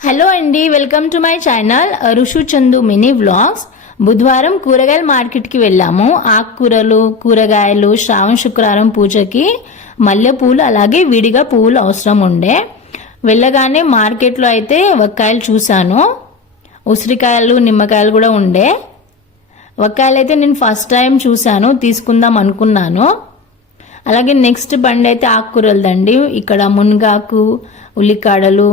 Hello అండి, welcome to my channel Rushu Chandu mini vlogs. బుధవారం కూరగాయల మార్కెట్కి వెళ్ళాము. ఆకుకూరలు, కూరగాయలు, శ్రావణ శుక్రవారం పూజకి మల్లెపూలు అలాగే విడిగా పువ్వులు అవసరం ఉండే. వెళ్ళగానే మార్కెట్లో అయితే వంకాయలు చూశాను, ఉసిరికాయలు, నిమ్మకాయలు కూడా ఉండే. వంకాయలు అయితే నేను ఫస్ట్ టైం చూశాను, తీసుకుందాం అనుకున్నాను. అలాగే నెక్స్ట్ బండి అయితే ఆకుకూరలదండి. ఇక్కడ మునగాకు, ఉల్లికాడలు,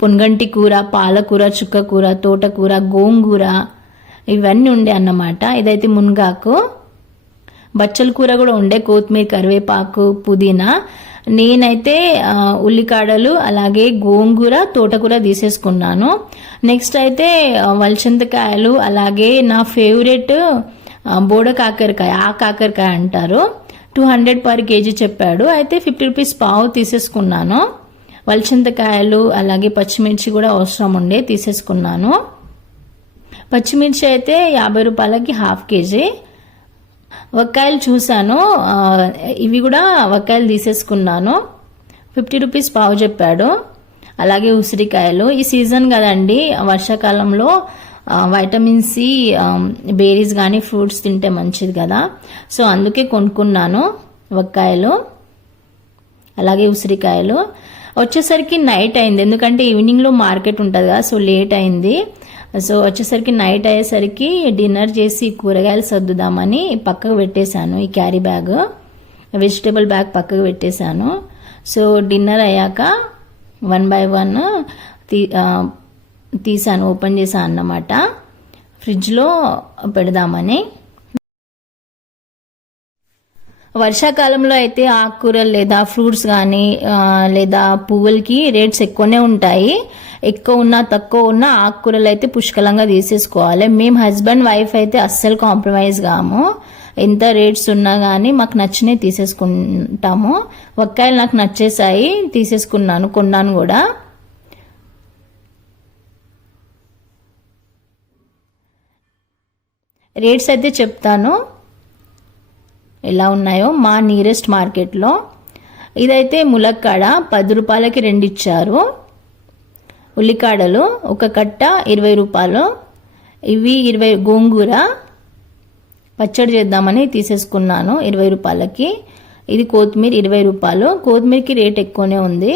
పొన్గంటి కూర, పాలకూర, చుక్కకూర, తోటకూర, గోంగూర ఇవన్నీ ఉండే అన్నమాట. ఇదైతే మునగాకు. బచ్చల కూర కూడా ఉండే, కొత్తిమీర, కరివేపాకు, పుదీనా. నేనైతే ఉల్లికాడలు అలాగే గోంగూర, తోటకూర తీసేసుకున్నాను. నెక్స్ట్ అయితే వలచింతకాయలు, అలాగే నా ఫేవరెట్ బోడ కాకరకాయ, ఆ కాకరకాయ అంటారు. 200 per kg చెప్పాడు. అయితే 50 రూపీస్ పావు తీసేసుకున్నాను. వలచింతకాయలు అలాగే పచ్చిమిర్చి కూడా అవసరం ఉండే, తీసేసుకున్నాను. పచ్చిమిర్చి అయితే 50 రూపాయలకి ½ kg. వంకాయలు చూశాను, ఇవి కూడా వంకాయలు తీసేసుకున్నాను. 50 రూపీస్ పావు చెప్పాడు. అలాగే ఉసిరికాయలు, ఈ సీజన్ కదండి, వర్షాకాలంలో వైటమిన్ సి, బేరీస్ కానీ ఫ్రూట్స్ తింటే మంచిది కదా, సో అందుకే కొనుక్కున్నాను వంకాయలు అలాగే ఉసిరికాయలు. వచ్చేసరికి నైట్ అయింది, ఎందుకంటే ఈవినింగ్లో మార్కెట్ ఉంటుంది కదా, సో లేట్ అయింది. సో వచ్చేసరికి నైట్ అయ్యేసరికి డిన్నర్ చేసి కూరగాయలు సర్దుదామని పక్కకు పెట్టేశాను. ఈ క్యారీ బ్యాగ్, వెజిటేబుల్ బ్యాగ్ పక్కకు పెట్టేశాను. సో డిన్నర్ అయ్యాక 1 by 1 తీసాను, ఓపెన్ చేశాను అన్నమాట, ఫ్రిడ్జ్లో పెడదామని. వర్షాకాలంలో అయితే ఆకుకూరలు లేదా ఫ్రూట్స్ కానీ లేదా పువ్వులకి రేట్స్ ఎక్కువనే ఉంటాయి. ఎక్కువ ఉన్నా తక్కువ ఉన్నా ఆకుకూరలు అయితే పుష్కలంగా తీసేసుకోవాలి. మేము హస్బెండ్ వైఫ్ అయితే అస్సలు కాంప్రమైజ్ కాము. ఎంత రేట్స్ ఉన్నా కానీ మాకు నచ్చినవి తీసేసుకుంటాము. వంకాయలు నాకు నచ్చేసాయి, తీసేసుకున్నాను, కొన్నాను కూడా. రేట్స్ అయితే చెప్తాను ఎలా ఉన్నాయో మా నియరెస్ట్ మార్కెట్లో. ఇదైతే ములక్కాడ 10 రూపాయలకి 2 ఇచ్చారు. ఉల్లికాడలు ఒక కట్ట 20 రూపాయలు. ఇవి 20. గోంగూర పచ్చడి చేద్దామని తీసేసుకున్నాను 20 రూపాయలకి. ఇది కొత్తిమీర 20 రూపాయలు. కొత్తిమీరకి రేట్ ఎక్కువనే ఉంది,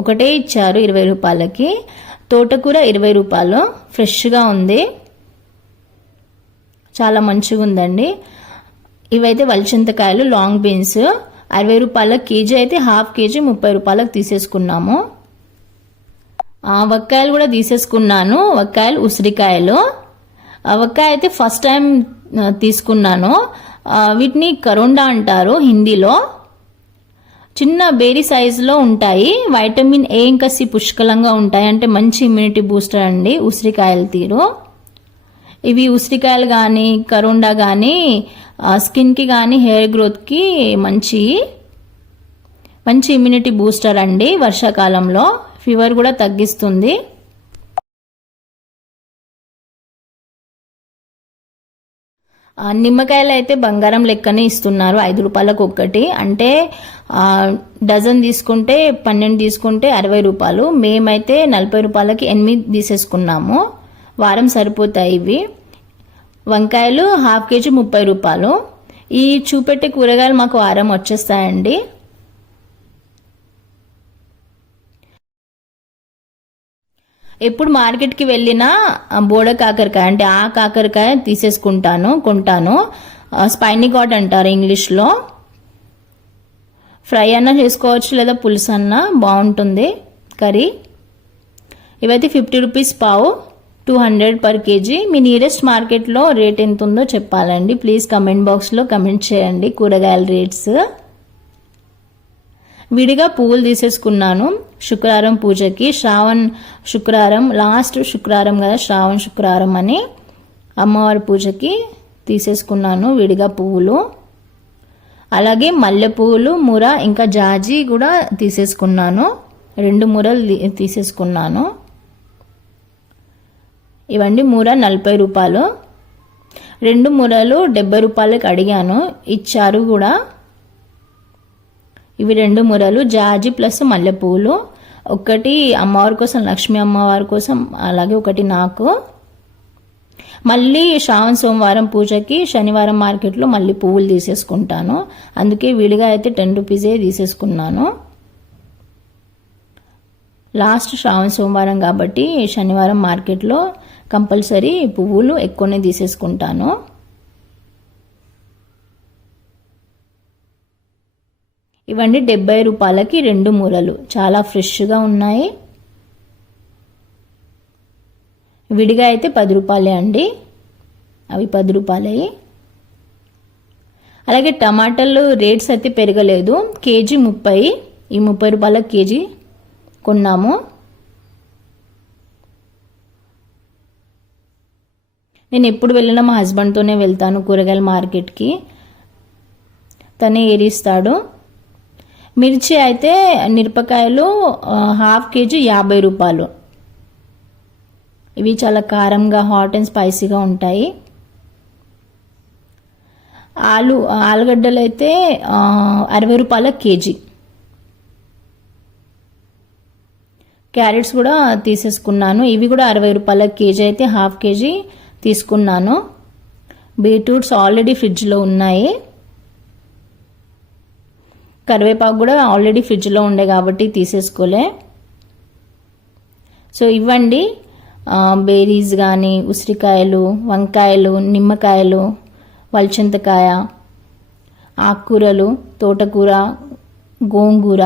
ఒకటే ఇచ్చారు 20 రూపాయలకి. తోటకూర 20 రూపాయలు, ఫ్రెష్గా ఉంది, చాలా మంచిగా ఉందండి. ఇవైతే వలచింతకాయలు, లాంగ్ బీన్స్ 60 రూపాయల కేజీ, అయితే ½ kg 30 రూపాయలకు తీసేసుకున్నాము. వంకాయలు కూడా తీసేసుకున్నాను. వంకాయలు, ఉసిరికాయలు. వంకాయ అయితే ఫస్ట్ టైం తీసుకున్నాను. వీటిని కరోండా అంటారు హిందీలో. చిన్న బేరీ సైజులో ఉంటాయి. వైటమిన్ ఏ ఇంకా సి పుష్కలంగా ఉంటాయి, అంటే మంచి ఇమ్యూనిటీ బూస్టర్ అండి ఉసిరికాయల తీరు. ఇవి ఉసిరికాయలు కానీ కరోండా కానీ స్కిన్కి కానీ హెయిర్ గ్రోత్కి మంచి ఇమ్యూనిటీ బూస్టర్ అండి. వర్షాకాలంలో ఫీవర్ కూడా తగ్గిస్తుంది. నిమ్మకాయలు అయితే బంగారం లెక్కనే ఇస్తున్నారు, 5 రూపాయలకు ఒక్కటి. అంటే డజన్ తీసుకుంటే 12 తీసుకుంటే 60 రూపాయలు. మేమైతే 40 రూపాయలకి 8 తీసేసుకున్నాము. వారం సరిపోతాయి ఇవి. వంకాయలు ½ kg 30 రూపాయలు. ఈ చూపెట్టే కూరగాయలు మాకు వారం వచ్చేస్తాయండి. ఎప్పుడు మార్కెట్కి వెళ్ళినా బోడ కాకరకాయ, అంటే ఆ కాకరకాయ కొంటాను. స్పైనీ గాడ్ అంటారు ఇంగ్లీష్లో. ఫ్రై అన్నా చేసుకోవచ్చు లేదా పులుసు అన్నా బాగుంటుంది కర్రీ. ఇవైతే 50 రూపీస్ పావు, 200 per kg. మీ నియరెస్ట్ మార్కెట్లో రేట్ ఎంత ఉందో చెప్పాలండి. ప్లీజ్ కమెంట్ బాక్స్లో కమెంట్ చేయండి కూరగాయల రేట్స్. విడిగా పువ్వులు తీసేసుకున్నాను శుక్రవారం పూజకి. శ్రావణ శుక్రవారం, లాస్ట్ శుక్రవారం కదా, శ్రావణ శుక్రవారం అని అమ్మవారి పూజకి తీసేసుకున్నాను విడిగా పువ్వులు. అలాగే మల్లె పువ్వులు, ముర ఇంకా జాజి కూడా తీసేసుకున్నాను. 2 మురలు తీసేసుకున్నాను. ఇవండి ముర 40 రూపాయలు. 2 మురలు 70 రూపాయలకి అడిగాను, ఇచ్చారు కూడా. ఇవి 2 మురలు, జాజి ప్లస్ మల్లెపూలు. ఒకటి అమ్మవారి కోసం, లక్ష్మీ అమ్మవారి కోసం, అలాగే ఒకటి నాకు. మళ్ళీ శ్రావణ సోమవారం పూజకి శనివారం మార్కెట్లో మళ్ళీ పువ్వులు తీసేసుకుంటాను. అందుకే విడిగా అయితే 10 రూపీసే తీసేసుకున్నాను. లాస్ట్ శ్రావణ సోమవారం కాబట్టి శనివారం మార్కెట్లో కంపల్సరీ పువ్వులు ఎక్కువనే తీసేసుకుంటాను. ఇవన్నీ 70 రూపాయలకి 2 మూరలు, చాలా ఫ్రెష్గా ఉన్నాయి. విడిగా అయితే 10 రూపాయలే అండి, అవి 10 రూపాయలే. అలాగే టమాటాలు రేట్స్ అయితే పెరగలేదు, కేజీ 30, ఈ 30 రూపాయల కేజీ కొన్నాము. నేను ఎప్పుడు వెళ్ళినా మా హస్బెండ్తోనే వెళ్తాను కూరగాయల మార్కెట్కి, తనే ఏరిస్తాడు. మిర్చి అయితే మిరపకాయలు హాఫ్ కేజీ 50 రూపాయలు. ఇవి చాలా కారంగా, హాట్ అండ్ స్పైసీగా ఉంటాయి. ఆలుగడ్డలు అయితే 60 రూపాయల కేజీ. క్యారెట్స్ కూడా తీసేసుకున్నాను, ఇవి కూడా 60 రూపాయల కేజీ, అయితే హాఫ్ కేజీ తీసుకున్నాను. బీట్రూట్స్ ఆల్రెడీ ఫ్రిడ్జ్లో ఉన్నాయి. కరివేపాకు కూడా ఆల్రెడీ ఫ్రిడ్జ్లో ఉండే కాబట్టి తీసేసుకోలే. సో ఇవ్వండి బేరీస్ కానీ, ఉసిరికాయలు, వంకాయలు, నిమ్మకాయలు, వల్చింతకాయ, ఆకుకూరలు, తోటకూర, గోంగూర,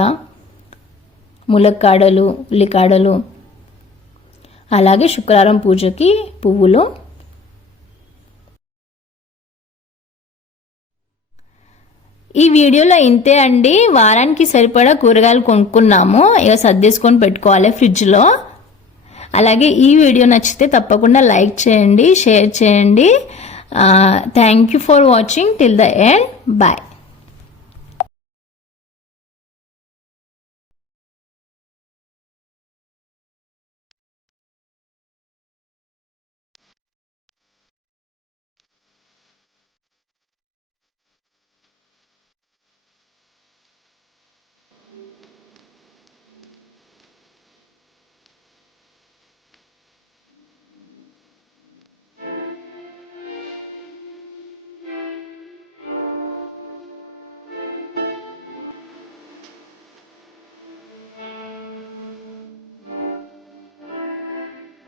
ములక్కాడలు, ఉల్లికాడలు, అలాగే శుక్రవారం పూజకి పువ్వులు. ఈ వీడియోలో ఇంతే అండి. వారానికి సరిపడా కూరగాయలు కొనుక్కున్నాము, ఇక సర్దేసుకొని పెట్టుకోవాలి ఫ్రిడ్జ్లో. అలాగే ఈ వీడియో నచ్చితే తప్పకుండా లైక్ చేయండి, షేర్ చేయండి. Thank you for watching till the end. Bye.